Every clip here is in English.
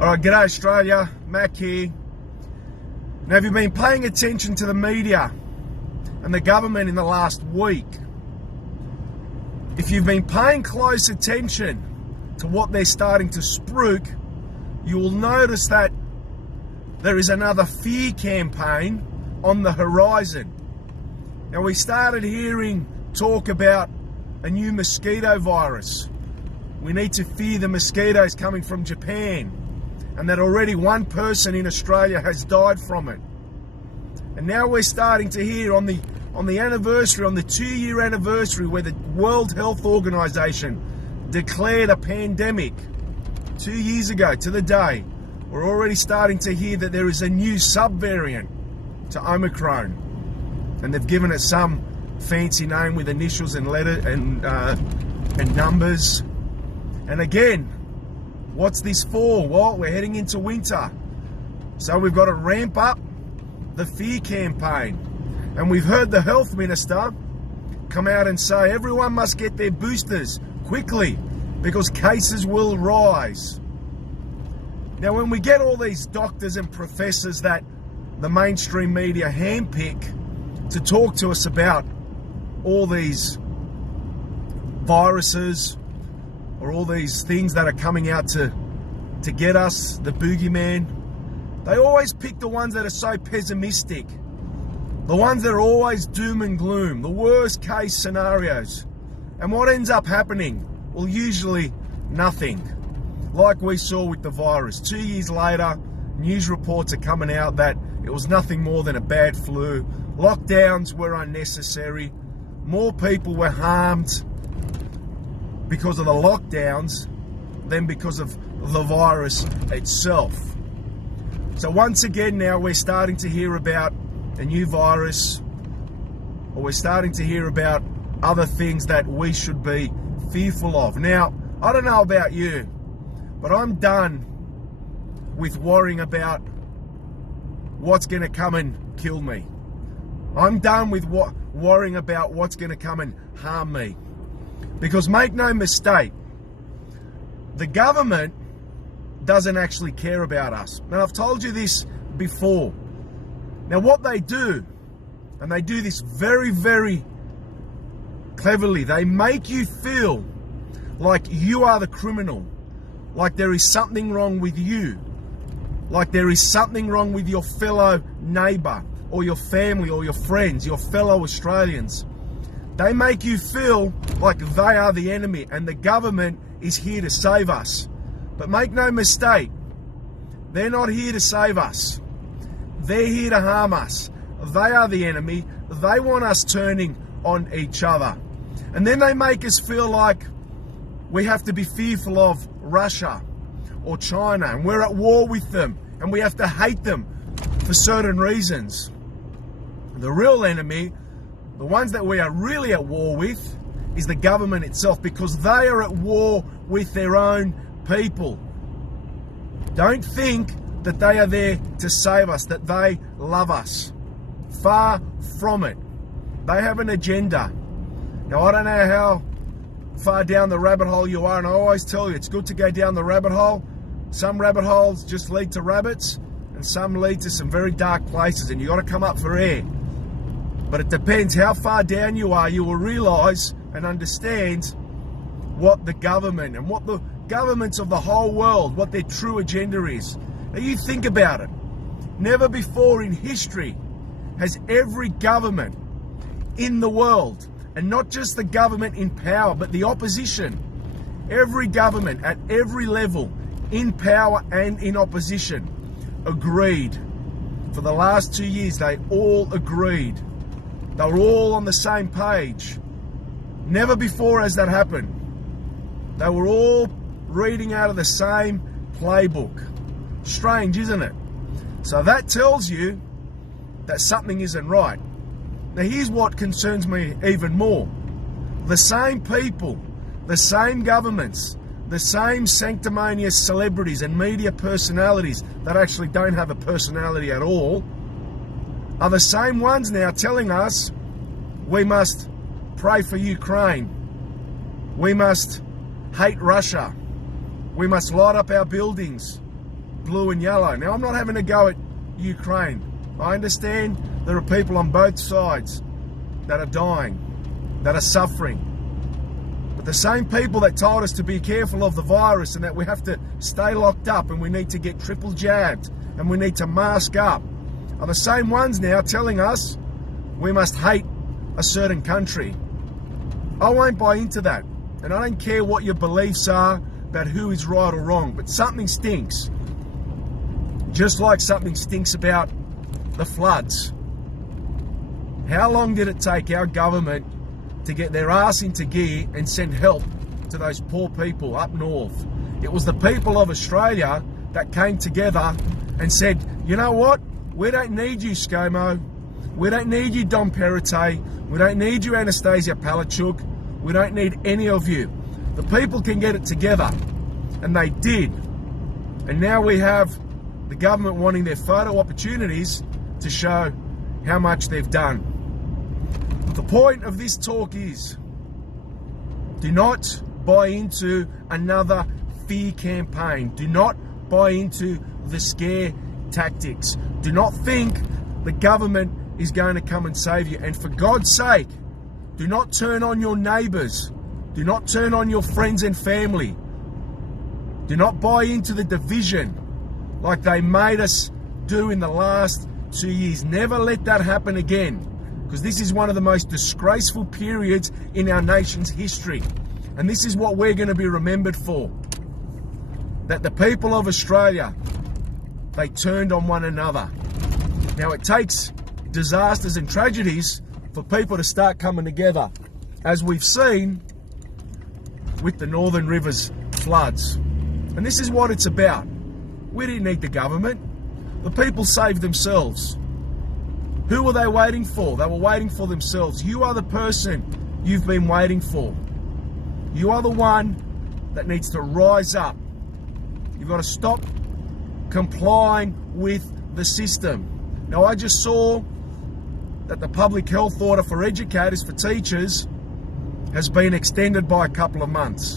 Alright, g'day Australia, Mac here. Now, have you been paying attention to the media and the government in the last week? If you've been paying close attention to what they're starting to spruik, you will notice that there is another fear campaign on the horizon. Now, we started hearing talk about a new mosquito virus. We need to fear the mosquitoes coming from Japan, and that already one person in Australia has died from it. And now we're starting to hear on the anniversary, on the 2-year anniversary where the World Health Organization declared a pandemic 2 years ago to the day, we're already starting to hear that there is a new subvariant to Omicron, and they've given it some fancy name with initials and letters and numbers. And again, what's this for? Well, we're heading into winter, so we've got to ramp up the fear campaign. And we've heard the health minister come out and say everyone must get their boosters quickly because cases will rise. Now, when we get all these doctors and professors that the mainstream media handpick to talk to us about all these viruses or all these things that are coming out to get us, the boogeyman, they always pick the ones that are so pessimistic, the ones that are always doom and gloom, the worst case scenarios. And what ends up happening? Well, usually nothing. Like we saw with the virus. 2 years later, news reports are coming out that it was nothing more than a bad flu. Lockdowns were unnecessary. More people were harmed because of the lockdowns than because of the virus itself. So once again now we're starting to hear about a new virus, or we're starting to hear about other things that we should be fearful of. Now, I don't know about you, but I'm done with worrying about what's going to come and kill me. I'm done with worrying about what's going to come and harm me. Because make no mistake, the government doesn't actually care about us. Now, I've told you this before. Now, what they do, and they do this very, very cleverly, they make you feel like you are the criminal, like there is something wrong with you, like there is something wrong with your fellow neighbour or your family or your friends, your fellow Australians. They make you feel like they are the enemy and the government is here to save us. But make no mistake, they're not here to save us. They're here to harm us. They are the enemy. They want us turning on each other. And then they make us feel like we have to be fearful of Russia or China, and we're at war with them, and we have to hate them for certain reasons. The real enemy, the ones that we are really at war with, is the government itself, because they are at war with their own people. Don't think that they are there to save us, that they love us. Far from it. They have an agenda. Now, I don't know how far down the rabbit hole you are, and I always tell you it's good to go down the rabbit hole. Some rabbit holes just lead to rabbits, and some lead to some very dark places, and you got to come up for air. But it depends how far down you are, you will realise and understand what the government and what the governments of the whole world, what their true agenda is. Now, you think about it. Never before in history has every government in the world, and not just the government in power, but the opposition, every government at every level, in power and in opposition, agreed. For the last 2 years, they all agreed. They were all on the same page. Never before has that happened. They were all reading out of the same playbook. Strange, isn't it? So that tells you that something isn't right. Now, here's what concerns me even more. The same people, the same governments, the same sanctimonious celebrities and media personalities that actually don't have a personality at all are the same ones now telling us we must pray for Ukraine, we must hate Russia, we must light up our buildings, blue and yellow. Now, I'm not having a go at Ukraine. I understand there are people on both sides that are dying, that are suffering. But the same people that told us to be careful of the virus and that we have to stay locked up and we need to get triple jabbed and we need to mask up are the same ones now telling us we must hate a certain country. I won't buy into that. And I don't care what your beliefs are about who is right or wrong, but something stinks. Just like something stinks about the floods. How long did it take our government to get their ass into gear and send help to those poor people up north? It was the people of Australia that came together and said, you know what? We don't need you, ScoMo. We don't need you, Dom Perrottet. We don't need you, Anastasia Palaszczuk. We don't need any of you. The people can get it together. And they did. And now we have the government wanting their photo opportunities to show how much they've done. The point of this talk is, do not buy into another fear campaign. Do not buy into the scare tactics. Do not think the government is going to come and save you. And for God's sake, do not turn on your neighbours. Do not turn on your friends and family. Do not buy into the division like they made us do in the last 2 years. Never let that happen again, because this is one of the most disgraceful periods in our nation's history. And this is what we're going to be remembered for. That the people of Australia, they turned on one another. Now, it takes disasters and tragedies for people to start coming together, as we've seen with the Northern Rivers floods. And this is what it's about. We didn't need the government. The people saved themselves. Who were they waiting for? They were waiting for themselves. You are the person you've been waiting for. You are the one that needs to rise up. You've got to stop complying with the system. Now, I just saw that the public health order for educators, for teachers, has been extended by a couple of months.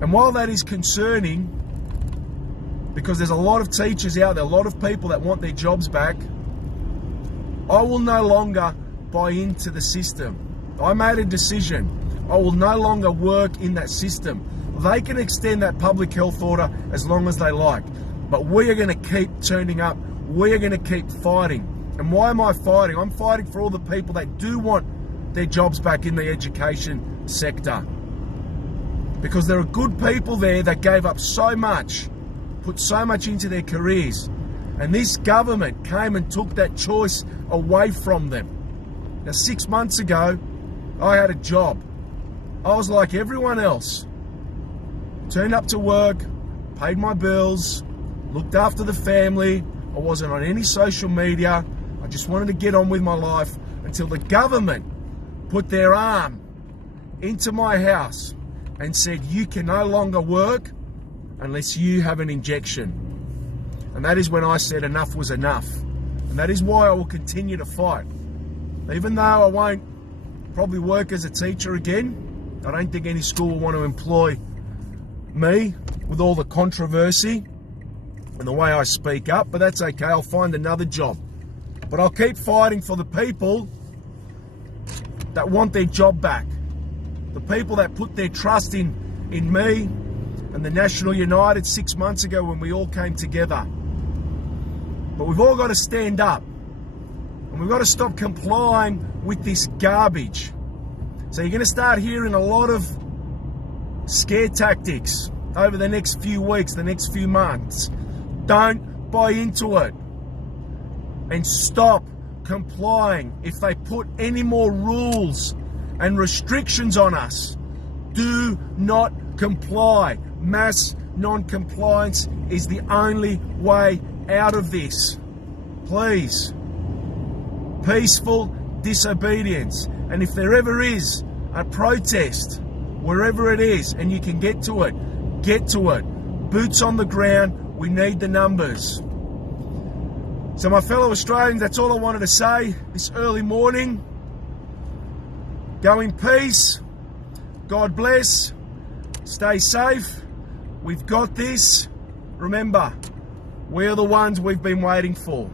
And while that is concerning, because there's a lot of teachers out there, a lot of people that want their jobs back, I will no longer buy into the system. I made a decision. I will no longer work in that system. They can extend that public health order as long as they like. But we are going to keep turning up. We are going to keep fighting. And why am I fighting? I'm fighting for all the people that do want their jobs back in the education sector. Because there are good people there that gave up so much, put so much into their careers. And this government came and took that choice away from them. Now, 6 months ago, I had a job. I was like everyone else. Turned up to work, paid my bills, looked after the family. I wasn't on any social media. I just wanted to get on with my life until the government put their arm into my house and said, you can no longer work unless you have an injection. And that is when I said enough was enough. And that is why I will continue to fight. Even though I won't probably work as a teacher again, I don't think any school will want to employ me with all the controversy and the way I speak up, but that's okay. I'll find another job. But I'll keep fighting for the people that want their job back. The people that put their trust in me and the National United 6 months ago when we all came together. But we've all got to stand up. And we've got to stop complying with this garbage. So you're going to start hearing a lot of scare tactics over the next few weeks, the next few months. Don't buy into it. And stop complying. If they put any more rules and restrictions on us, do not comply. Mass non-compliance is the only way out of this. Please. Peaceful disobedience. And if there ever is a protest, wherever it is, and you can get to it, get to it. Boots on the ground. We need the numbers. So my fellow Australians, that's all I wanted to say this early morning. Go in peace. God bless. Stay safe. We've got this. remember, we're the ones we've been waiting for.